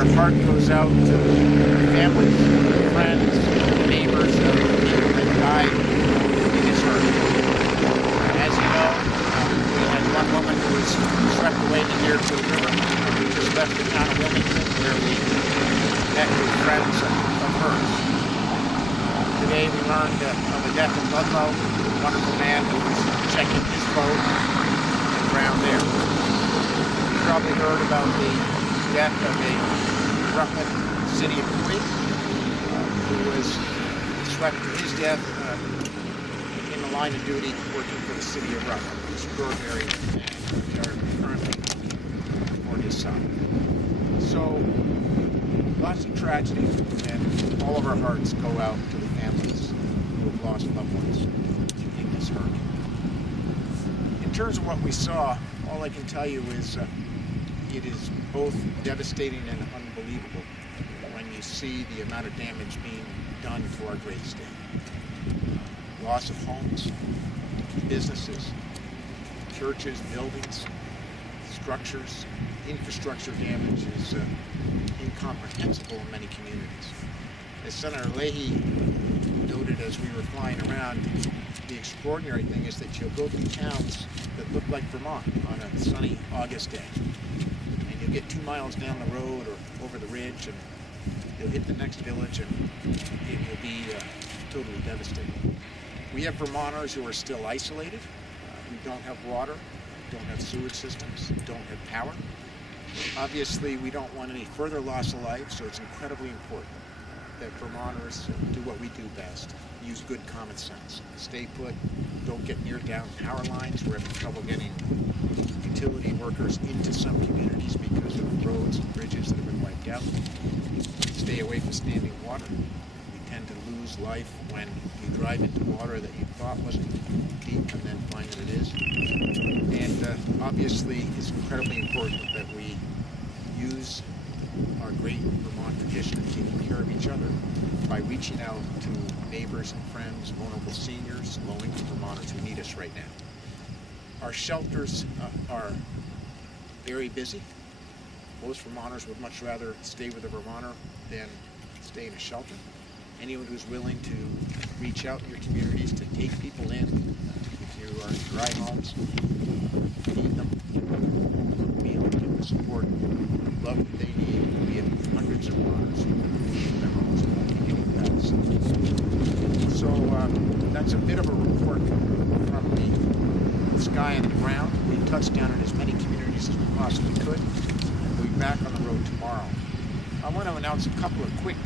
our heart goes out to families, friends, neighbors of people that died in this hurricane. As you know, we had one woman who was swept away here to the river. We just left the town of Wilmington where we met with friends of hers. Today we learned of the death of Ludlow, a wonderful man who was checking his boat and drowned there. You probably heard about the death of a Rutland city employee who was swept to his death in the line of duty working for the city of Rutland. Extraordinary man. We are currently looking for his son. So, lots of tragedy, and all of our hearts go out to the families who have lost loved ones in this hurricane. In terms of what we saw, all I can tell you is it is both devastating and unbelievable when you see the amount of damage being done to our great state. Loss of homes, businesses, churches, buildings, structures, infrastructure damage is incomprehensible in many communities. As Senator Leahy noted as we were flying around, the extraordinary thing is that you'll go through towns that look like Vermont on a sunny August day. And you'll get 2 miles down the road or over the ridge and you'll hit the next village and it will be totally devastating. We have Vermonters who are still isolated. We don't have water, don't have sewage systems, don't have power. Obviously, we don't want any further loss of life, so it's incredibly important that Vermonters do what we do best. Use good common sense. Stay put, don't get near down power lines. We're having trouble getting utility workers into some communities because of roads and bridges that have been wiped out. Stay away from standing water. We tend to lose life when you drive into water that you thought wasn't deep and then find that it is. And obviously, it's incredibly important that we use our great Vermont tradition of taking care of each other by reaching out to neighbors and friends, vulnerable seniors, low-income Vermonters who need us right now. Our shelters are very busy. Most Vermonters would much rather stay with a Vermonter than stay in a shelter. Anyone who's willing to reach out in your communities to take people in, if you are in dry homes, feed them, meal, give them support, love that they need. We have hundreds of Vermonters who leave their homes and won't be getting that. So that's a bit of a report from the sky and the ground. We touched down in as many communities as we possibly could, and we'll be back on the road tomorrow. I want to announce a couple of quick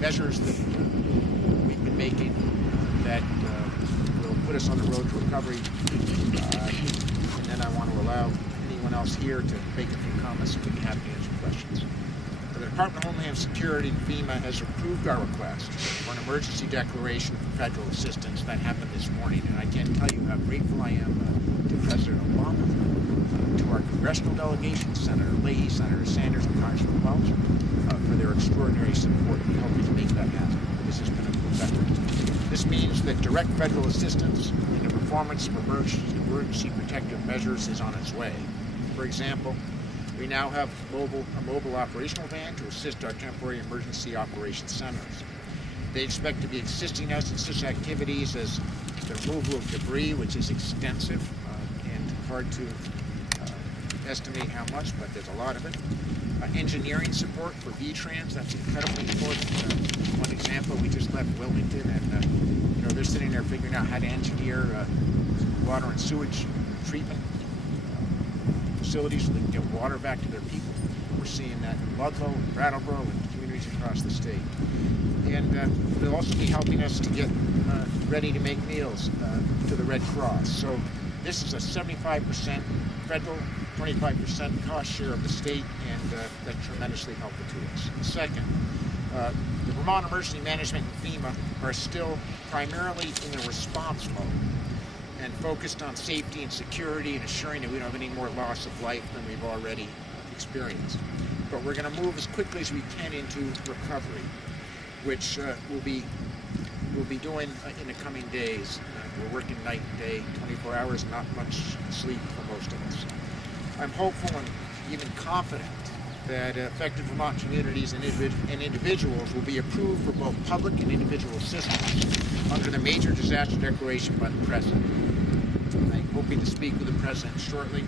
measures that we've been making that will put us on the road to recovery. And then I want to allow anyone else here to make a few comments so we can have to answer questions. The Department of Homeland Security and FEMA has approved our request for an emergency declaration for federal assistance. That happened this morning, and I can't tell you how grateful I am to President Obama, to our congressional delegation, Senator Leahy, Senator Sanders, and Congressman Welch, for their extraordinary support in helping to make that happen. This has been a group effort. This means that direct federal assistance in the performance of emergency protective measures is on its way. For example, we now have a mobile operational van to assist our temporary emergency operations centers. They expect to be assisting us in such activities as the removal of debris, which is extensive and hard to estimate how much, but there's a lot of it. Engineering support for V-Trans, that's incredibly important. One example, we just left Wilmington and they're sitting there figuring out how to engineer water and sewage treatment facilities so they can get water back to their people. We're seeing that in Ludlow and Brattleboro and communities across the state. And they'll also be helping us to get ready to make meals to the Red Cross. So this is a 75% federal, 25% cost share of the state, and that's tremendously helpful to us. Second, the Vermont Emergency Management and FEMA are still primarily in the response mode and focused on safety and security and ensuring that we don't have any more loss of life than we've already experienced. But we're going to move as quickly as we can into recovery, which we'll be doing in the coming days. We're working night and day, 24 hours, not much sleep for most of us. I'm hopeful and even confident that affected Vermont communities and individuals will be approved for both public and individual assistance under the Major Disaster Declaration by the President. I'm hoping to speak with the President shortly,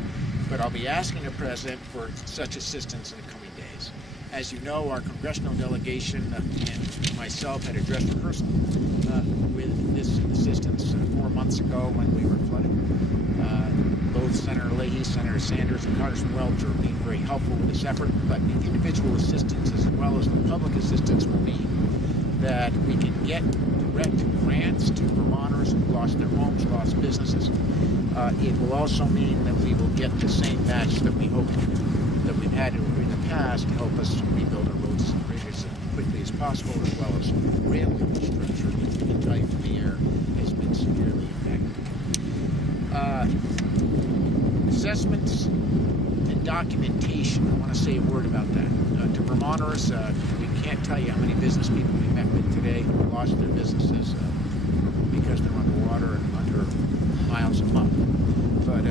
but I'll be asking the President for such assistance in the coming days. As you know, our congressional delegation and myself had a dress rehearsal with this assistance 4 months ago when we were flooded. Both Senator Leahy, Senator Sanders, and Congressman Welch are being very helpful with this effort, but the individual assistance as well as the public assistance will mean that we can get direct grants to Vermonters who've lost their homes, lost businesses. It will also mean that we will get the same match that we hope that we've had in the past to help us rebuild our roads and bridges as quickly as possible, as well as rail infrastructure, which we can tell you from the air has been severely affected. Assessments and documentation, I want to say a word about that. To Vermonters, we can't tell you how many business people we met with today who lost their businesses because they're underwater and under miles a month. But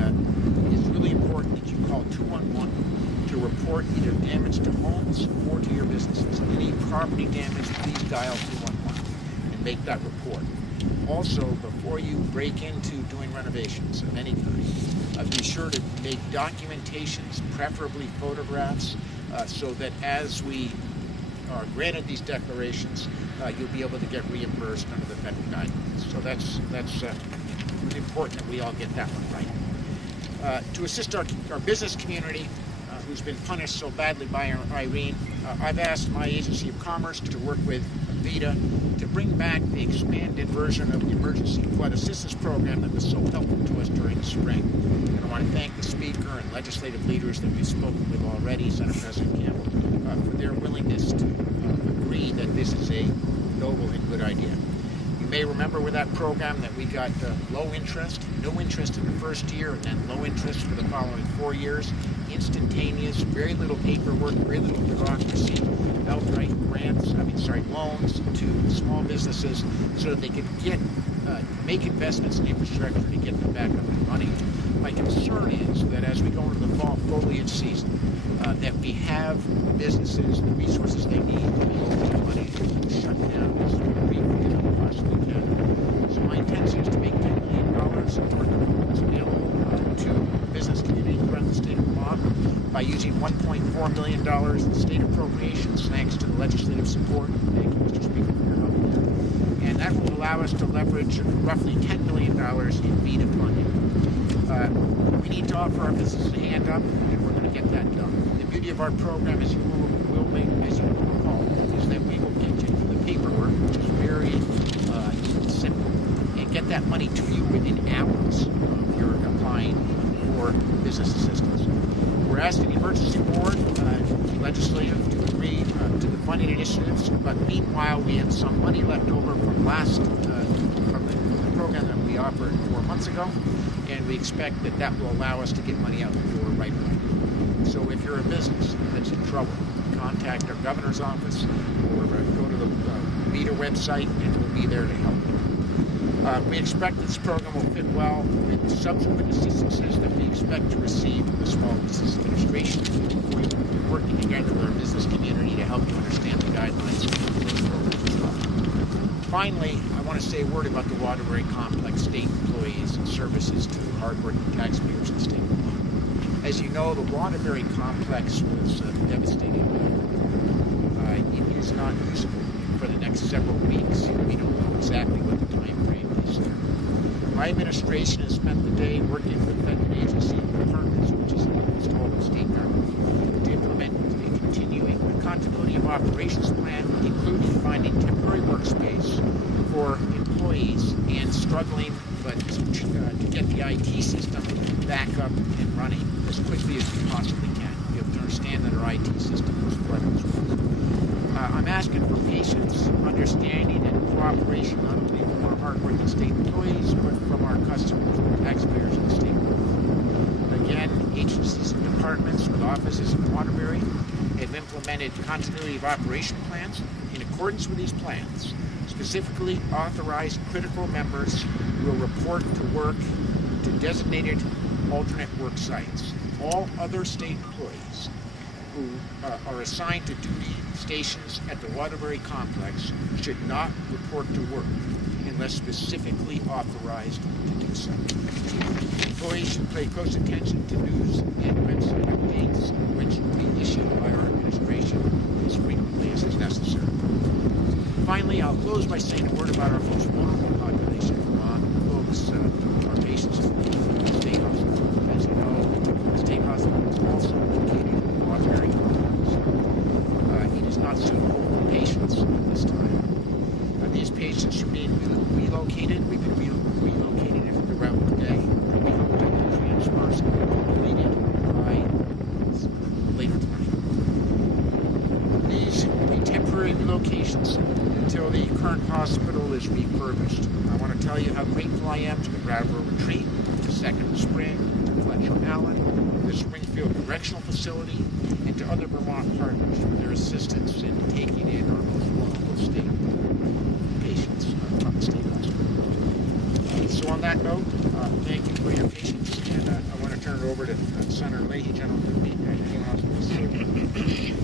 it's really important that you call 211 to report either damage to homes or to your businesses. Any property damage, please dial 211 and make that report. Also, before you break into doing renovations of any kind, be sure to make documentations, preferably photographs, so that as we are granted these declarations, you'll be able to get reimbursed under the federal guidelines. So that's really important that we all get that one right. To assist our business community, who's been punished so badly by Irene, I've asked my agency of commerce to work with VITA to bring back the expanded version of the Emergency Flood Assistance Program that was so helpful to us during the spring. And I want to thank the Speaker and legislative leaders that we've spoken with already, Senate President Campbell, for their willingness to agree that this is a noble and good idea. You may remember with that program that we got low interest, no interest in the first year, and then low interest for the following 4 years, instantaneous, very little paperwork, very little bureaucracy, outright loans to small businesses so that they could make investments in infrastructure to get them back up and running. My concern is that as we go into the fall foliage season, that we have businesses the resources they need to be able to money to shut down as briefly as we possibly can. So my intention is to make $10 million of working loans available to the business community throughout the state of Vermont by using $1.4 million in state appropriations thanks to the legislative support. Thank you, Mr. Speaker, for your help here. And that will allow us to leverage roughly $10 million in VITA funding. We need to offer our businesses a hand up, and we're going to get that done. The beauty of our program, as you will recall, is that we will get you the paperwork, which is very simple, and get that money to you within hours of your applying for business assistance. We're asking the Emergency Board, legislative, to agree to the funding initiatives, but meanwhile we have some money left over from the program that we offered 4 months ago, and we expect that will allow us to get money out the door right away. So if you're a business that's in trouble, contact our governor's office or go to the VITA website and we'll be there to help you. We expect this program will fit well with subsequent assistances that we expect to receive from the Small Business Administration. We'll be working together with our business community to help you understand the guidelines. Finally, I want to say a word about the Waterbury Complex state employees and services to hardworking taxpayers in the state of Vermont. As you know, the Waterbury Complex was devastated. It is not usable for the next several weeks. We don't know exactly what the time frame is there. My administration has spent the day working with affected agencies and departments, which is almost all of state government, to implement a continuing continuity of operations plan, including finding temporary workspace for employees and struggling to get the IT system back up and running as quickly as we possibly can. You have to understand that our IT system was flooded as well. I'm asking for patience, understanding, and cooperation not only from our hardworking state employees, but from our customers and taxpayers in the state. Again, agencies and departments with offices in Waterbury have implemented continuity of operation plans. In accordance with these plans, specifically authorized critical members will report to work to designated alternate work sites. All other state employees who are assigned to duty stations at the Waterbury complex should not report to work unless specifically authorized to do so. Employees should pay close attention to news and website updates, which will be issued by our administration as frequently as is necessary. Finally, I'll close by saying a word about our most vulnerable population in Vermont, folks, our patients at the State Hospital. As you know, the State Hospital is also located in the Waterbury complex. It is not suitable for patients at this time. These patients are being relocated. We've been relocated throughout the day. We hope that the transfers will be completed by later tonight. These will be temporary relocations until the current hospital is refurbished. I want to tell you how grateful I am to the Brattleboro Retreat, to Second Spring, to Fletcher Allen, the Springfield Correctional Facility, and to other Vermont partners for their assistance in taking in our most vulnerable state patients from the state hospital. So on that note, thank you for your patience, and I want to turn it over to Senator Leahy, General Duty, and anyone else who wants to say.